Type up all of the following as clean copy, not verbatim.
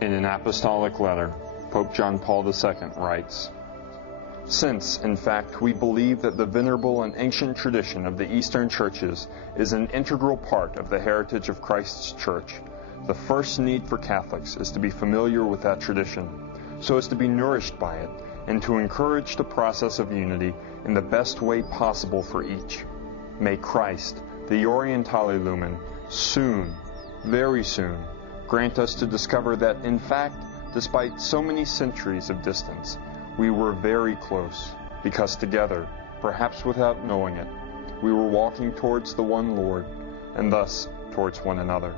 In an apostolic letter, Pope John Paul II writes, "Since, in fact, we believe that the venerable and ancient tradition of the Eastern churches is an integral part of the heritage of Christ's Church, the first need for Catholics is to be familiar with that tradition, so as to be nourished by it, and to encourage the process of unity in the best way possible for each. May Christ, the Orientale Lumen, soon, very soon, grant us to discover that, in fact, despite so many centuries of distance, we were very close, because together, perhaps without knowing it, we were walking towards the one Lord, and thus towards one another."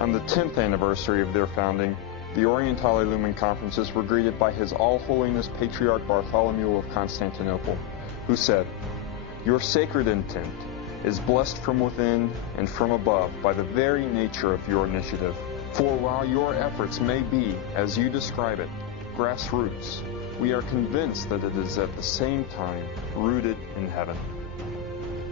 On the 10th anniversary of their founding, the Orientale Lumen Conferences were greeted by His All-Holiness Patriarch Bartholomew of Constantinople, who said, "Your sacred intent is blessed from within and from above by the very nature of your initiative. For while your efforts may be, as you describe it, grassroots, we are convinced that it is at the same time rooted in heaven."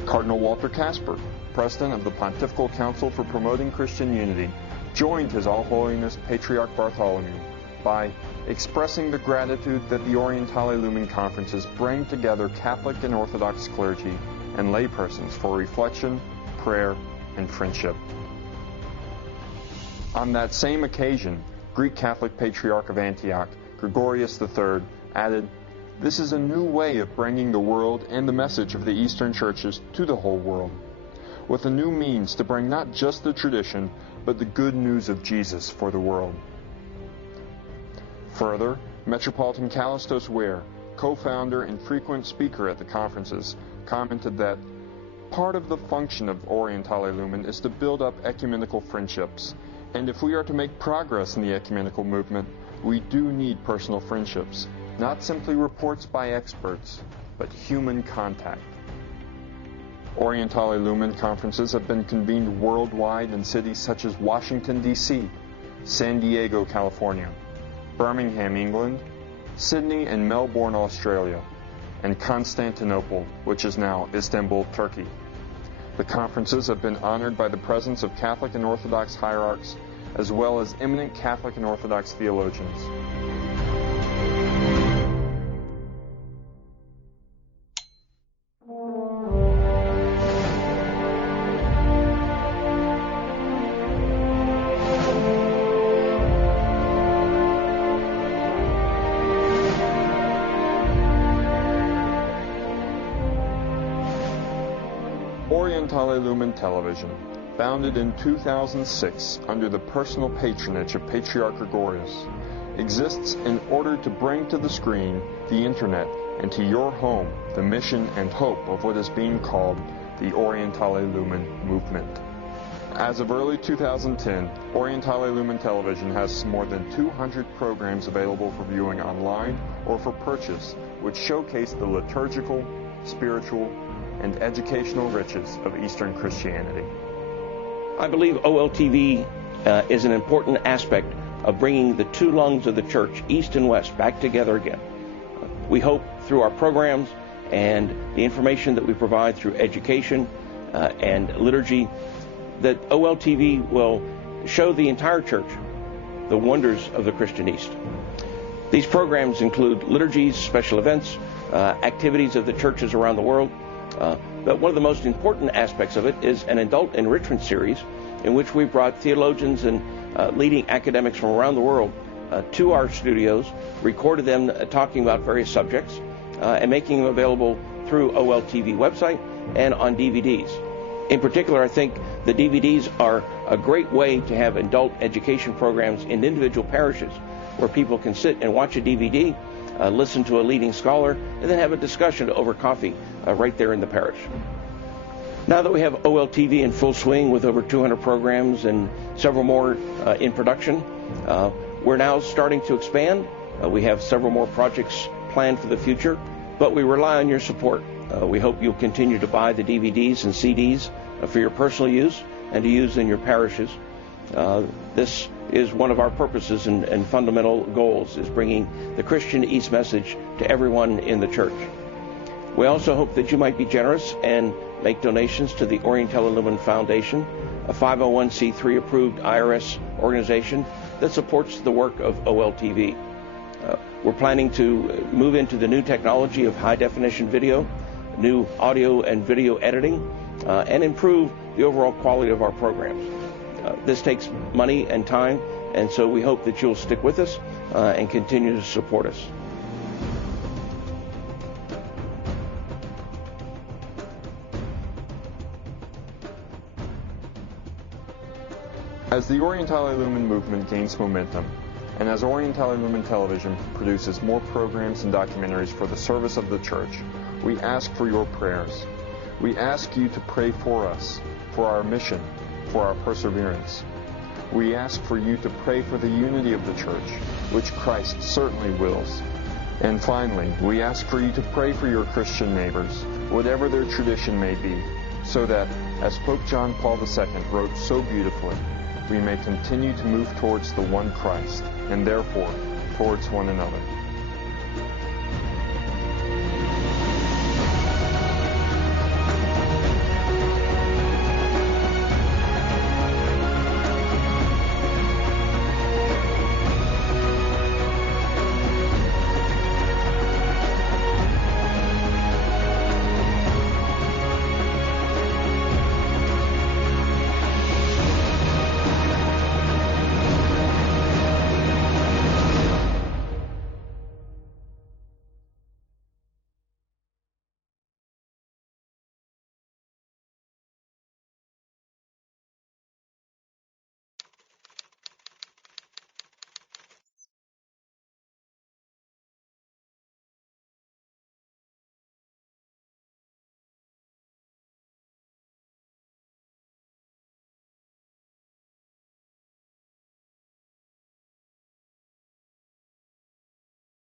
Cardinal Walter Casper, President of the Pontifical Council for Promoting Christian Unity, joined His All-Holiness Patriarch Bartholomew by expressing the gratitude that the Orientale Lumen Conferences bring together Catholic and Orthodox clergy and laypersons for reflection, prayer, and friendship. On that same occasion, Greek Catholic Patriarch of Antioch, Gregorius III, added, "This is a new way of bringing the world and the message of the Eastern churches to the whole world, with a new means to bring not just the tradition, but the good news of Jesus for the world." Further, Metropolitan Kallistos Ware, co-founder and frequent speaker at the conferences, commented that part of the function of Orientale Lumen is to build up ecumenical friendships, and if we are to make progress in the ecumenical movement, we do need personal friendships, not simply reports by experts, but human contact. Orientale Lumen conferences have been convened worldwide in cities such as Washington, D.C., San Diego, California, Birmingham, England, Sydney and Melbourne, Australia, and Constantinople, which is now Istanbul, Turkey. The conferences have been honored by the presence of Catholic and Orthodox hierarchs, as well as eminent Catholic and Orthodox theologians. Orientale Lumen Television, founded in 2006 under the personal patronage of Patriarch Gregorius, exists in order to bring to the screen, the internet, and to your home the mission and hope of what is being called the Orientale Lumen movement. As of early 2010, Orientale Lumen Television has more than 200 programs available for viewing online or for purchase, which showcase the liturgical, spiritual, and educational riches of Eastern Christianity. I believe OLTV is an important aspect of bringing the two lungs of the church, East and West, back together again. We hope through our programs and the information that we provide through education and liturgy that OLTV will show the entire church the wonders of the Christian East. These programs include liturgies, special events, activities of the churches around the world. But one of the most important aspects of it is an adult enrichment series in which we brought theologians and leading academics from around the world to our studios, recorded them talking about various subjects, and making them available through OLTV website and on DVDs. In particular, I think the DVDs are a great way to have adult education programs in individual parishes where people can sit and watch a DVD, listen to a leading scholar, and then have a discussion over coffee right there in the parish. Now that we have OLTV in full swing with over 200 programs and several more in production, we're now starting to expand We have several more projects planned for the future, but we rely on your support. We hope you'll continue to buy the DVDs and CDs for your personal use and to use in your parishes. This is one of our purposes and fundamental goals, is bringing the Christian East message to everyone in the church. We also hope that you might be generous and make donations to the Oriental Lumen Foundation, a 501c3 approved IRS organization that supports the work of OLTV. We're planning to move into the new technology of high-definition video, new audio and video editing, and improve the overall quality of our programs. This takes money and time, and so we hope that you'll stick with us and continue to support us. As the Orientale Lumen movement gains momentum, and as Orientale Lumen Television produces more programs and documentaries for the service of the Church, we ask for your prayers. We ask you to pray for us, for our mission, for our perseverance. We ask for you to pray for the unity of the Church, which Christ certainly wills. And finally, we ask for you to pray for your Christian neighbors, whatever their tradition may be, so that, as Pope John Paul II wrote so beautifully, we may continue to move towards the one Christ, and therefore towards one another.